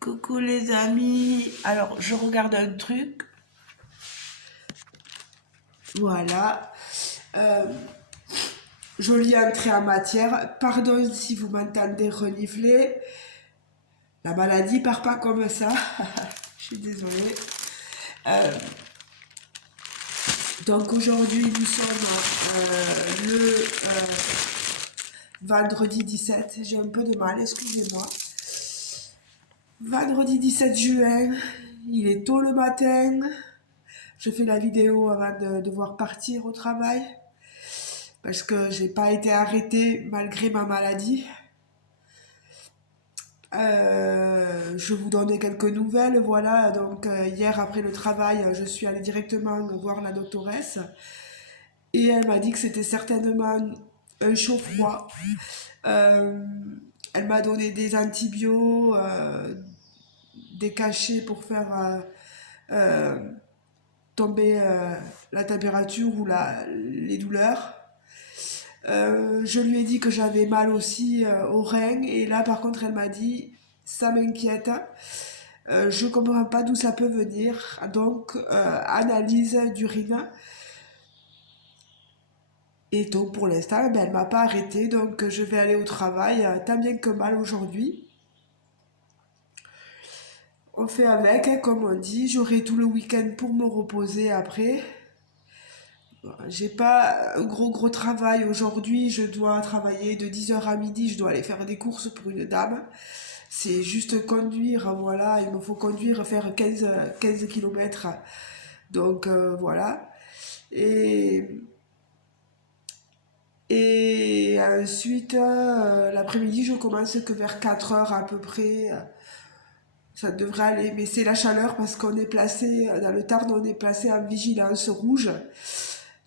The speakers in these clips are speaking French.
Coucou les amis, alors je regarde un truc, voilà, Euh, je lis un trait en matière, pardon si vous m'entendez renifler, la maladie part pas comme ça, je suis désolée. Euh, donc aujourd'hui nous sommes le vendredi 17, j'ai un peu de mal, excusez-moi. Vendredi 17 juin, il est tôt le matin, je fais la vidéo avant de devoir partir au travail parce que j'ai pas été arrêtée malgré ma maladie. Je vous donne quelques nouvelles, voilà. Donc hier après le travail, je suis allée directement voir la doctoresse et elle m'a dit que c'était certainement un chaud-froid. Euh, Elle m'a donné des antibiotiques, des cachets pour faire euh, tomber la température ou les douleurs. Je lui ai dit que j'avais mal aussi aux reins et là par contre elle m'a dit ça m'inquiète, je comprends pas d'où ça peut venir, donc analyse d'urine. Et donc pour l'instant ben, elle m'a pas arrêté, donc je vais aller au travail tant bien que mal aujourd'hui. On fait avec, hein, comme on dit, j'aurai tout le week-end pour me reposer après. J'ai pas un gros travail aujourd'hui, je dois travailler de 10 heures à midi, je dois aller faire des courses pour une dame. C'est juste conduire, voilà, il me faut conduire, faire 15 km. Donc voilà. Et, et ensuite, l'après-midi, je commence que vers 4 heures à peu près. Ça devrait aller, mais c'est la chaleur parce qu'on est placé, dans le Tarn, on est placé en vigilance rouge.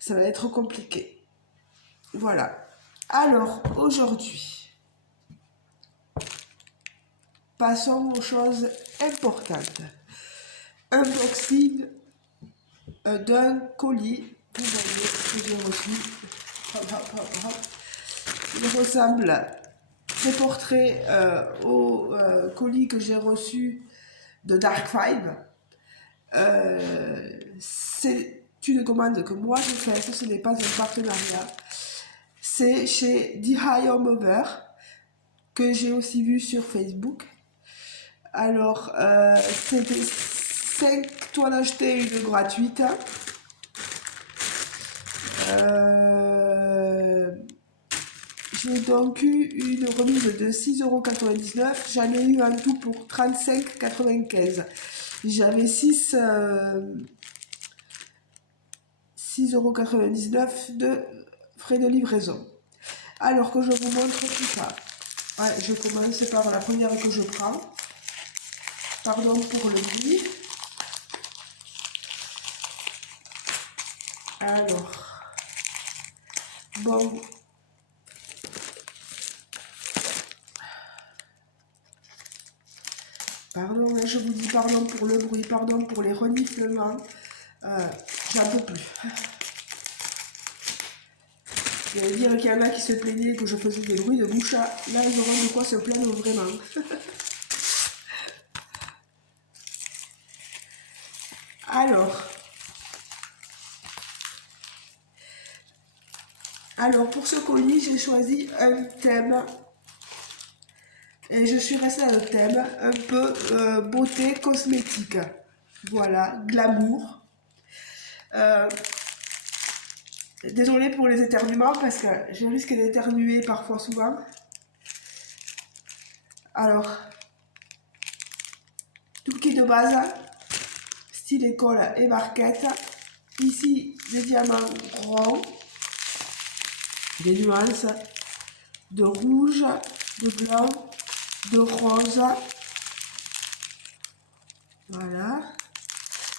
Ça va être compliqué. Voilà. Alors, aujourd'hui, passons aux choses importantes. Unboxing d'un colis, vous voyez, que j'ai reçu. Hop, hop, hop, hop. Il ressemble, ces portraits au colis que j'ai reçu de Dark Five. C'est une commande que moi j'ai faite, ce n'est pas un partenariat. C'est chez The Higher Mover, que j'ai aussi vu sur Facebook. Alors, c'était 5 toiles achetées, une gratuite. Euh, j'ai donc eu une remise de 6,99 €. J'en ai eu un tout pour 35,95 €. J'avais 6,99 € de frais de livraison. Alors que je vous montre tout ça. Ouais, je commence par la première que je prends. Pardon pour le bruit. Alors, bon. Pardon, là je vous dis pardon pour le bruit, pardon pour les reniflements. J'en peux plus. Il y allait dire qu'il y en a qui se plaignaient que je faisais des bruits de bouche. Là, ils auront de quoi se plaindre vraiment. Alors, pour ce colis, j'ai choisi un thème. Et je suis restée dans le thème un peu beauté cosmétique. Voilà, glamour. Euh, Désolée pour les éternuements parce que je risque d'éternuer parfois souvent. Alors, tout qui est de base, style école et barquette. Ici, des diamants ronds, des nuances de rouge, de blanc, de rose. Voilà.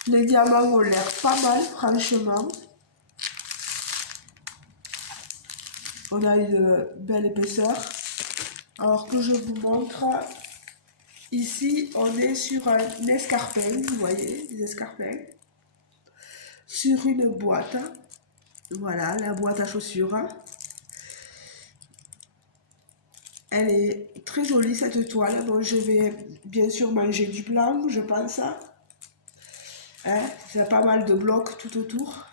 Les diamants ont l'air pas mal, franchement. On a une belle épaisseur. Alors que je vous montre, ici on est sur un escarpin, vous voyez, des escarpins, sur une boîte. Voilà, la boîte à chaussures. Elle est très jolie cette toile. Bon, je vais bien sûr manger du blanc, je pense. Hein, il y a pas mal de blocs tout autour.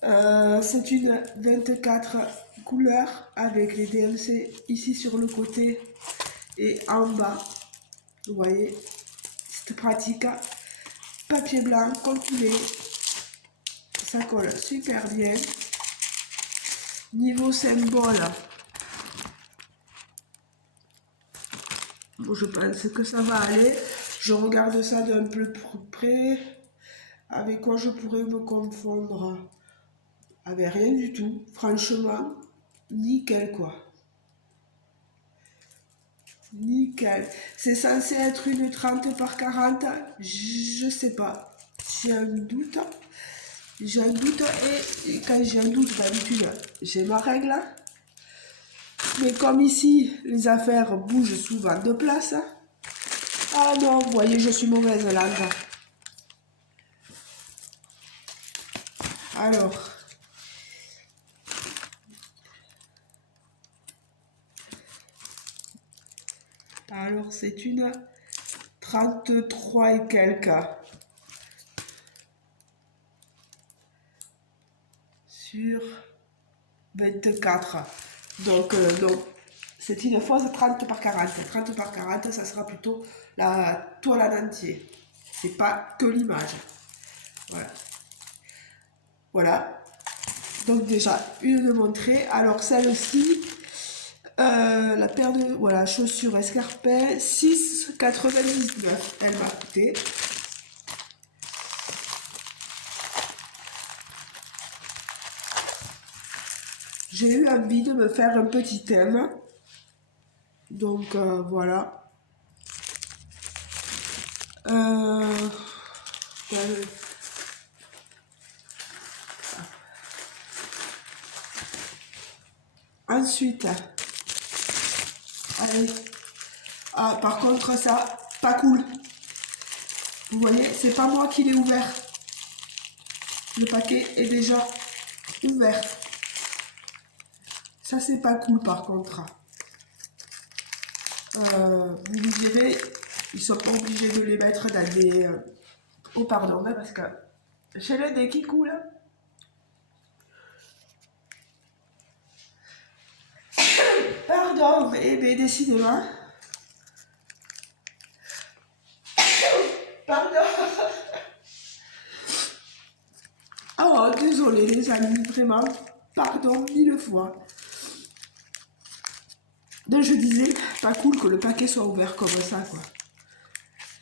C'est une 24 couleurs avec les DMC ici sur le côté et en bas. Vous voyez, c'est pratique. Papier blanc, compilé. Ça colle super bien. Niveau symbole, je pense que ça va aller. Je regarde ça d'un peu plus près. Avec quoi je pourrais me confondre? Avec rien du tout. Franchement, nickel quoi. Nickel. C'est censé être une 30 par 40. Je sais pas. J'ai un doute. J'ai un doute et quand j'ai un doute, d'habitude, j'ai ma règle. Mais comme ici, les affaires bougent souvent de place. Ah non, vous voyez, je suis mauvaise langue. Alors, c'est une 33 et quelques sur 24. Donc c'est une fausse 30 par 40. 30 par 40, ça sera plutôt la toile en entier. C'est pas que l'image. Voilà. Voilà. Donc déjà, une de montrée. Alors celle-ci, la paire de voilà, chaussures escarpins, 6,99. Elle m'a coûté. J'ai eu envie de me faire un petit thème. Donc voilà. Euh, euh, ensuite, allez. Ah, par contre, ça, pas cool. Vous voyez, c'est pas moi qui l'ai ouvert. Le paquet est déjà ouvert. Ça, c'est pas cool par contre. Vous me direz, ils sont pas obligés de les mettre dans des... Oh, pardon, hein, parce que j'ai le nez qui coule. Pardon, mais décidément. Pardon. Oh, désolé les amis, vraiment. Pardon, 1000 fois. Donc je disais, pas cool que le paquet soit ouvert comme ça, quoi.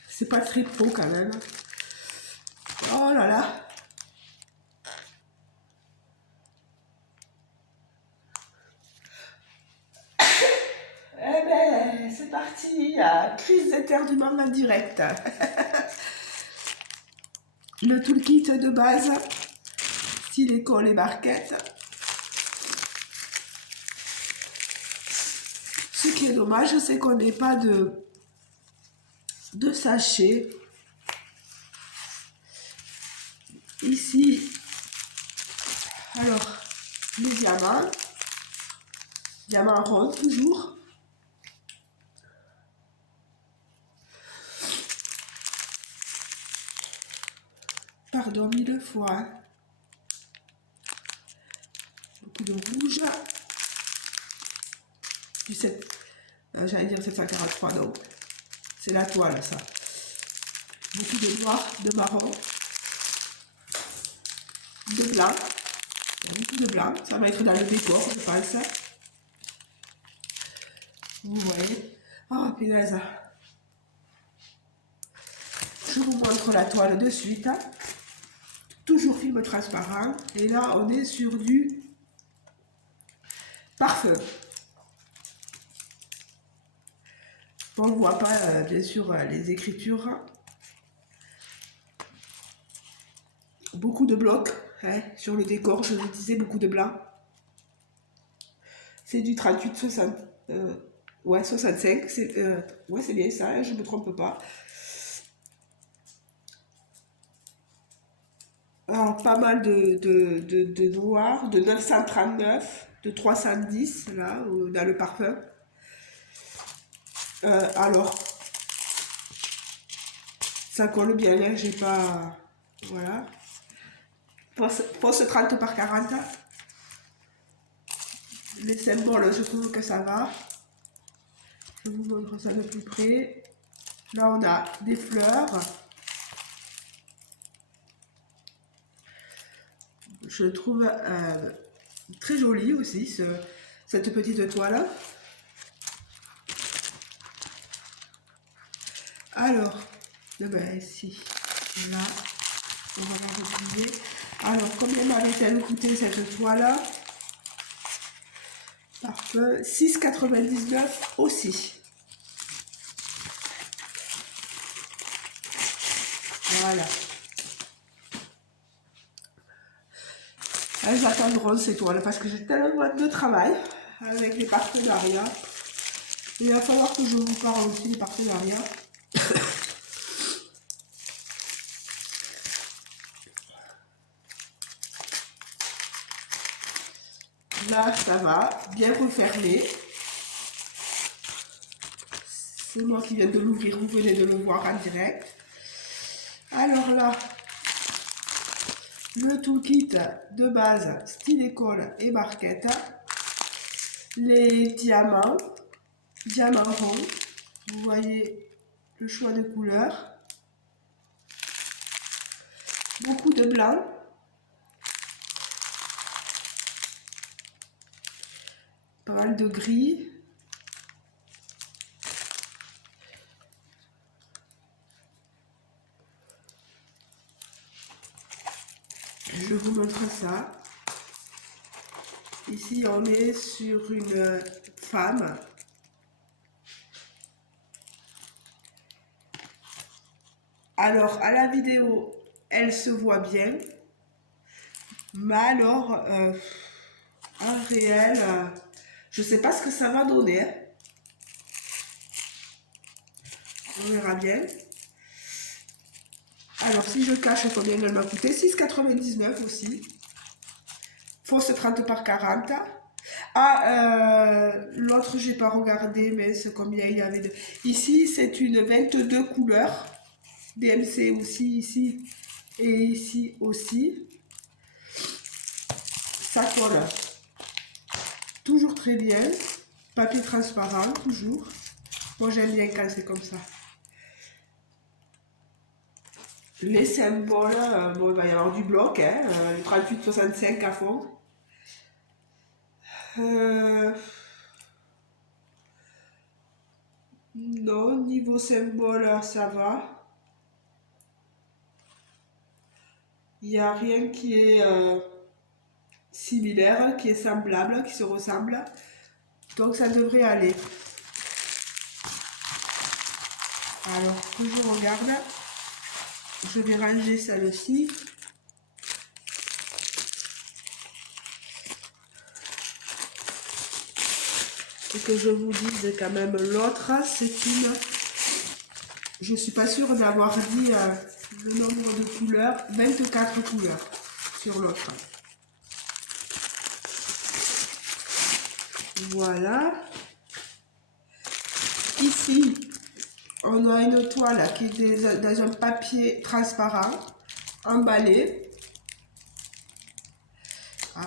C'est pas très pro quand même. Oh là là. Eh ben, c'est parti. Crise d'éternuement en direct. Le toolkit de base, stylet, colle et barquette. Ce qui est dommage, c'est qu'on n'ait pas de sachet. Ici, alors, les diamants. Diamants ronds toujours. Pardon, 1000 fois. Hein. Beaucoup de rouge. Du 7, j'allais dire 743, non. C'est la toile, ça. Beaucoup de noir, de marron, de blanc. Beaucoup de blanc. Ça va être dans le décor, je pense. Vous voyez. Ah, punaise. Je vous montre la toile de suite. Toujours film transparent. Et là, on est sur du parfum. On ne voit pas, bien sûr, les écritures. Beaucoup de blocs hein, sur le décor. Je vous disais, beaucoup de blanc. C'est du 38-60. Ouais, 65. Ouais, c'est bien ça, je ne me trompe pas. Alors, pas mal de noir, de 939, de 310 là, dans le parfum. Alors, ça colle bien, hein, j'ai pas... Voilà. Fausse 30 par 40. Les symboles, je trouve que ça va. Je vous montre ça de plus près. Là, on a des fleurs. Je trouve très jolie aussi cette petite toile. Alors, ben, ici, là, on va la replier. Alors, combien m'avait-elle coûté cette toile? Parfum, 6,99 aussi. Voilà. Elles attendront ces toiles parce que j'ai tellement de travail avec les partenariats. Il va falloir que je vous parle aussi des partenariats. Là, ça va, bien refermé. C'est moi qui viens de l'ouvrir, vous venez de le voir en direct. Alors là, le toolkit de base, style école et barquette. Les diamants ronds. Vous voyez le choix de couleurs. Beaucoup de blanc. Pas mal de gris. Je vous montre ça. Ici, on est sur une femme. Alors, à la vidéo, elle se voit bien. Mais alors, en réel, je ne sais pas ce que ça va donner. On verra bien. Alors, si je cache combien elle m'a coûté, 6,99 aussi. Fausse 30 par 40. Ah, l'autre, j'ai pas regardé, mais c'est combien il y avait de... Ici, c'est une 22 couleurs. DMC aussi, ici. Et ici aussi. Ça colle. Toujours très bien. Papier transparent, toujours. Moi, j'aime bien quand c'est comme ça. Les symboles, bon, il va y avoir du bloc, hein, le 38,65 à fond. Non, niveau symbole, ça va. Il n'y a rien qui est similaire, qui est semblable, qui se ressemble. Donc ça devrait aller. Alors, que je regarde. Je vais ranger celle-ci. Et que je vous dise quand même l'autre, c'est une... Je suis pas sûre d'avoir dit le nombre de couleurs. 24 couleurs sur l'autre. Voilà. Ici, on a une toile qui est dans un papier transparent, emballé. Ah.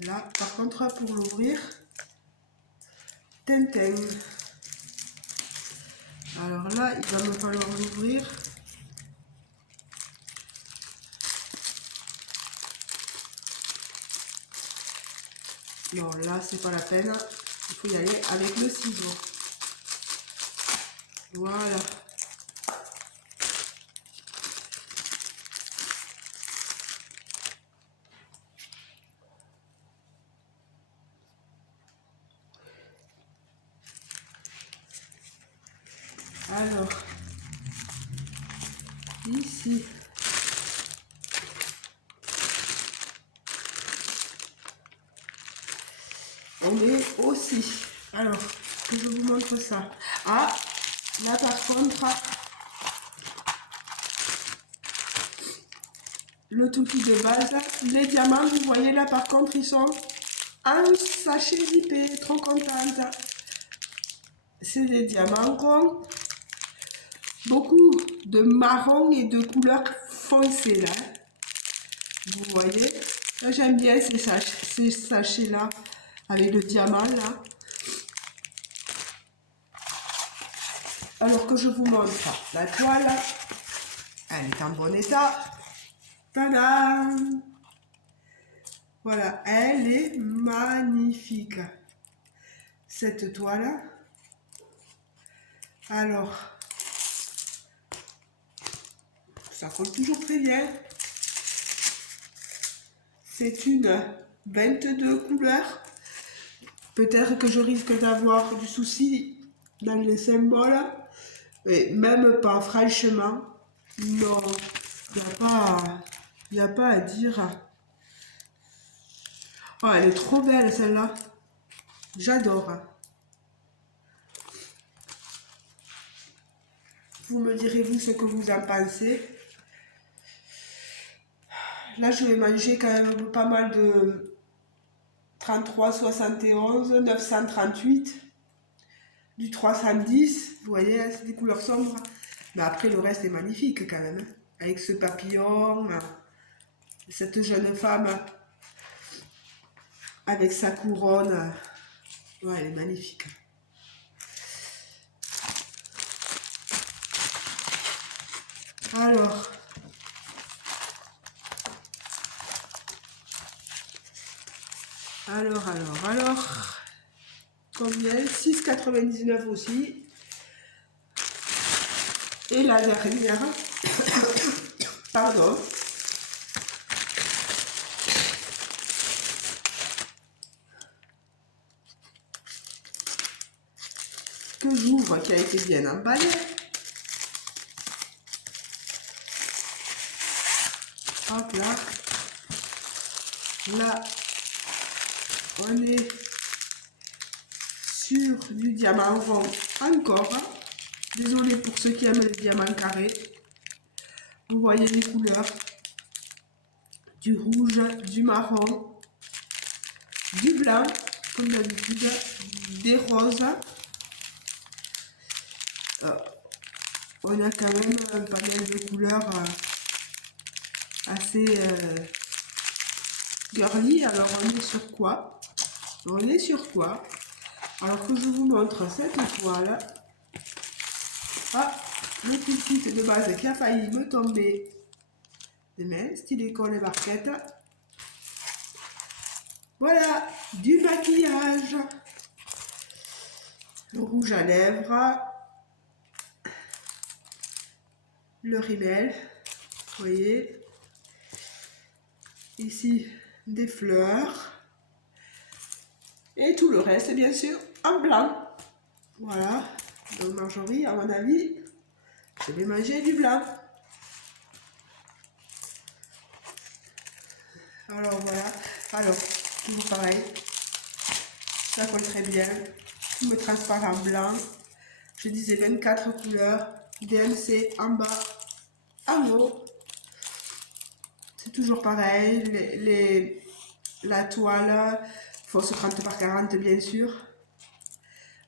Là, par contre, pour l'ouvrir, Tintin. Alors là, il va me falloir l'ouvrir. Non, là, c'est pas la peine. Il faut y aller avec le ciseau. Voilà. Alors, ici, on est aussi. Alors, que je vous montre ça. Ah, là par contre, le toolkit de base, les diamants, vous voyez là par contre, ils sont un sachet zippé, trop contente. C'est des diamants ronds. Beaucoup de marron et de couleur foncée là. Vous voyez, j'aime bien ces sachets-là avec le diamant là. Alors que je vous montre la toile, elle est en bon état. Tadam! Voilà, elle est magnifique. Cette toile. Alors, ça colle toujours très bien. C'est une 22 couleurs. Peut-être que je risque d'avoir du souci dans les symboles. Mais même pas, franchement. Non, il n'y a pas à dire. Oh, elle est trop belle celle-là. J'adore. Vous me direz-vous ce que vous en pensez. Là, je vais manger quand même pas mal de 33,71, 938, du 310. Vous voyez, c'est des couleurs sombres. Mais après, le reste est magnifique quand même. Avec ce papillon, cette jeune femme avec sa couronne. Ouais, elle est magnifique. Alors, combien? 6,99 aussi. Et la dernière, pardon, que j'ouvre, qui a été bien emballée. Hop là. Là, on est sur du diamant rond encore. Désolée pour ceux qui aiment les diamants carrés. Vous voyez les couleurs. Du rouge, du marron, du blanc, comme d'habitude, des roses. On a quand même un panel de couleurs assez girly. Alors on est sur quoi? Alors que je vous montre cette toile. Ah, le petit kit de base qui a failli me tomber des mains, style école et barquette. Voilà, du maquillage. Le rouge à lèvres. Le rímel, vous voyez. Ici, des fleurs. Et tout le reste, bien sûr, en blanc. Voilà. Donc Marjorie, à mon avis, je vais manger du blanc. Alors voilà. Alors, toujours pareil. Ça colle très bien. Tout me transparent en blanc. Je disais 24 couleurs. DMC en bas, en haut. C'est toujours pareil. La toile, fausse 30 par 40 bien sûr.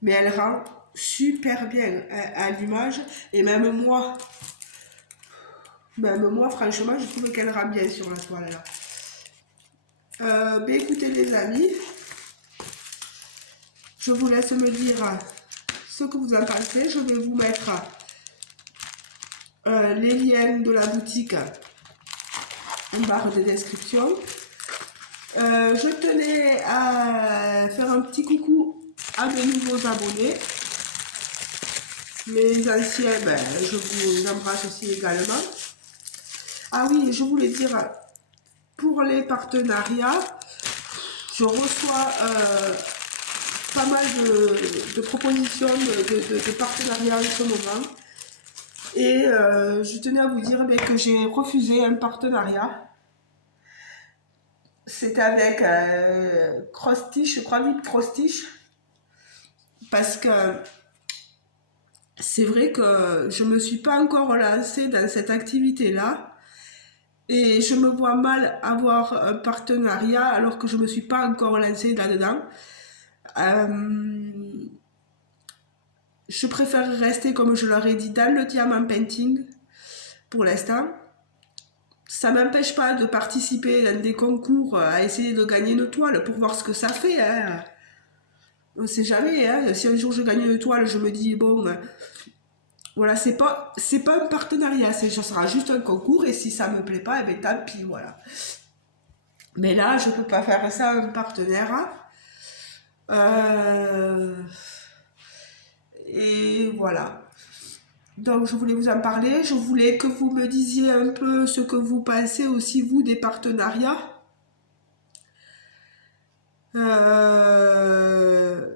Mais elle rend super bien à l'image. Et même moi, franchement, je trouve qu'elle rend bien sur la toile là. Ben écoutez les amis, je vous laisse me dire ce que vous en pensez. Je vais vous mettre les liens de la boutique en barre de description. Je tenais à faire un petit coucou à mes nouveaux abonnés. Les anciens, ben, je vous embrasse aussi également. Ah oui, je voulais dire, pour les partenariats, je reçois pas mal de propositions de partenariats en ce moment. Et je tenais à vous dire que j'ai refusé un partenariat. C'est avec Cross-Stitch, je crois, Vip Cross-Stitch. Parce que c'est vrai que je ne me suis pas encore lancée dans cette activité-là. Et je me vois mal avoir un partenariat alors que je ne me suis pas encore lancée là-dedans. Euh, je préfère rester, comme je leur ai dit, dans le diamant painting pour l'instant. Ça m'empêche pas de participer dans des concours à essayer de gagner une toile pour voir ce que ça fait. Hein. On sait jamais. Hein. Si un jour je gagne une toile, je me dis, bon, voilà, c'est pas un partenariat, ça sera juste un concours et si ça me plaît pas, eh ben, tant pis, voilà. Mais là, je peux pas faire ça à un partenaire. Euh, et voilà. Donc, je voulais vous en parler. Je voulais que vous me disiez un peu ce que vous pensez aussi, vous, des partenariats. Euh,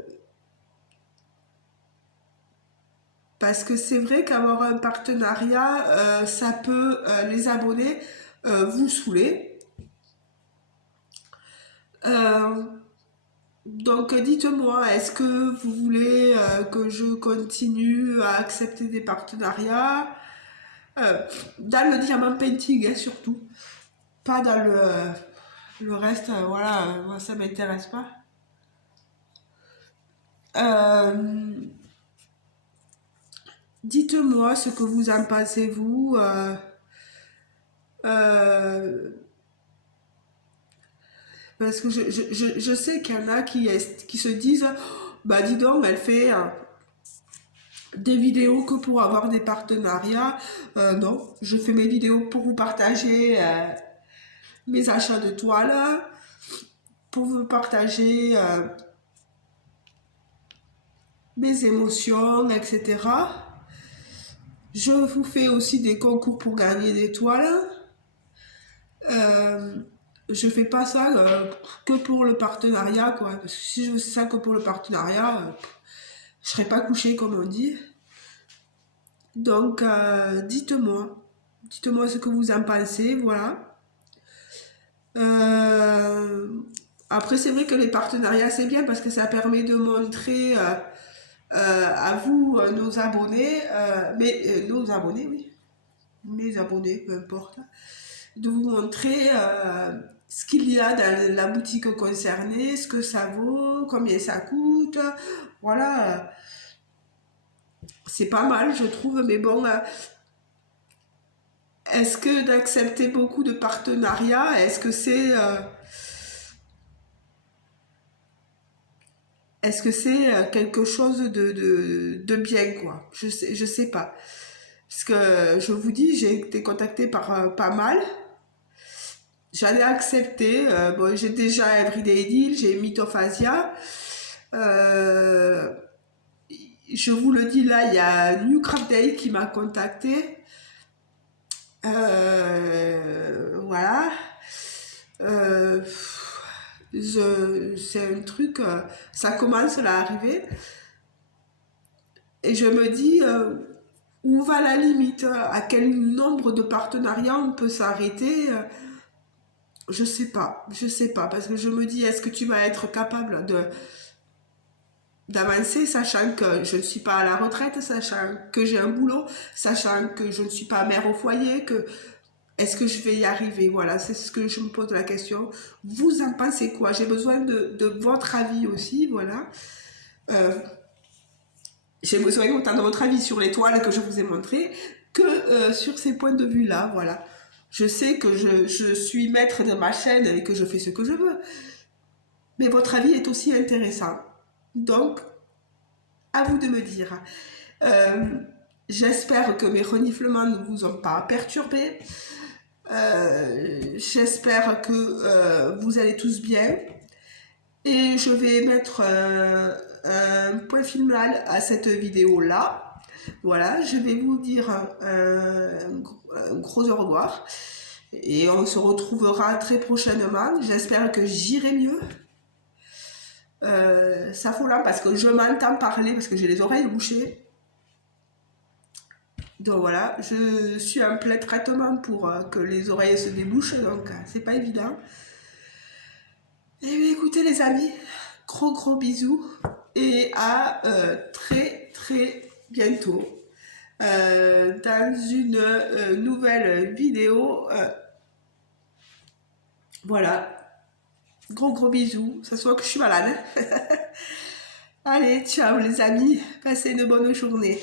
parce que c'est vrai qu'avoir un partenariat, ça peut, les abonnés, vous saouler. Euh, Donc dites-moi, est-ce que vous voulez que je continue à accepter des partenariats euh, dans le diamant painting hein, surtout, pas dans le reste, voilà, moi, ça m'intéresse pas. Euh, dites-moi ce que vous en pensez vous. Euh, parce que je sais qu'il y en a qui se disent, bah dis donc, elle fait des vidéos que pour avoir des partenariats. Non, je fais mes vidéos pour vous partager mes achats de toiles, pour vous partager mes émotions, etc. Je vous fais aussi des concours pour gagner des toiles. Euh, je fais pas ça que pour le partenariat, quoi. Parce que si je faisais ça que pour le partenariat, je serais pas couchée, comme on dit. Donc, dites-moi ce que vous en pensez, voilà. Euh, après, c'est vrai que les partenariats, c'est bien parce que ça permet de montrer à vous, nos abonnés, nos abonnés, oui, mes abonnés, peu importe, de vous montrer ce qu'il y a dans la boutique concernée, ce que ça vaut, combien ça coûte. Voilà, c'est pas mal, je trouve, mais bon, est-ce que d'accepter beaucoup de partenariats, est-ce que c'est quelque chose de bien, quoi? Je sais pas. Parce que je vous dis, j'ai été contactée par pas mal. J'en ai accepté. Bon, j'ai déjà Everyday Deal, j'ai Mythophasia. Euh, je vous le dis là, il y a New Craft Day qui m'a contacté. Voilà. Euh, c'est un truc, ça commence là à arriver. Et je me dis, où va la limite? À quel nombre de partenariats on peut s'arrêter? Je sais pas, parce que je me dis, est-ce que tu vas être capable d'avancer, sachant que je ne suis pas à la retraite, sachant que j'ai un boulot, sachant que je ne suis pas mère au foyer, que est-ce que je vais y arriver? Voilà, c'est ce que je me pose la question. Vous en pensez quoi? J'ai besoin de votre avis aussi, voilà. Euh, j'ai besoin autant de votre avis sur les toiles que je vous ai montrées que sur ces points de vue-là, voilà. Je sais que je suis maître de ma chaîne et que je fais ce que je veux, mais votre avis est aussi intéressant. Donc, à vous de me dire. Euh, J'espère que mes reniflements ne vous ont pas perturbé. J'espère que vous allez tous bien. Et je vais mettre un point final à cette vidéo-là. Voilà, je vais vous dire un gros au revoir. Et on se retrouvera très prochainement. J'espère que j'irai mieux. Ça fout là parce que je m'entends parler parce que j'ai les oreilles bouchées. Donc voilà, je suis en plein traitement pour que les oreilles se débouchent, donc c'est pas évident. Et bien écoutez les amis, gros bisous et à très bientôt dans une nouvelle vidéo Voilà, gros gros bisous, ça se voit que je suis malade. Allez, ciao les amis, passez une bonne journée.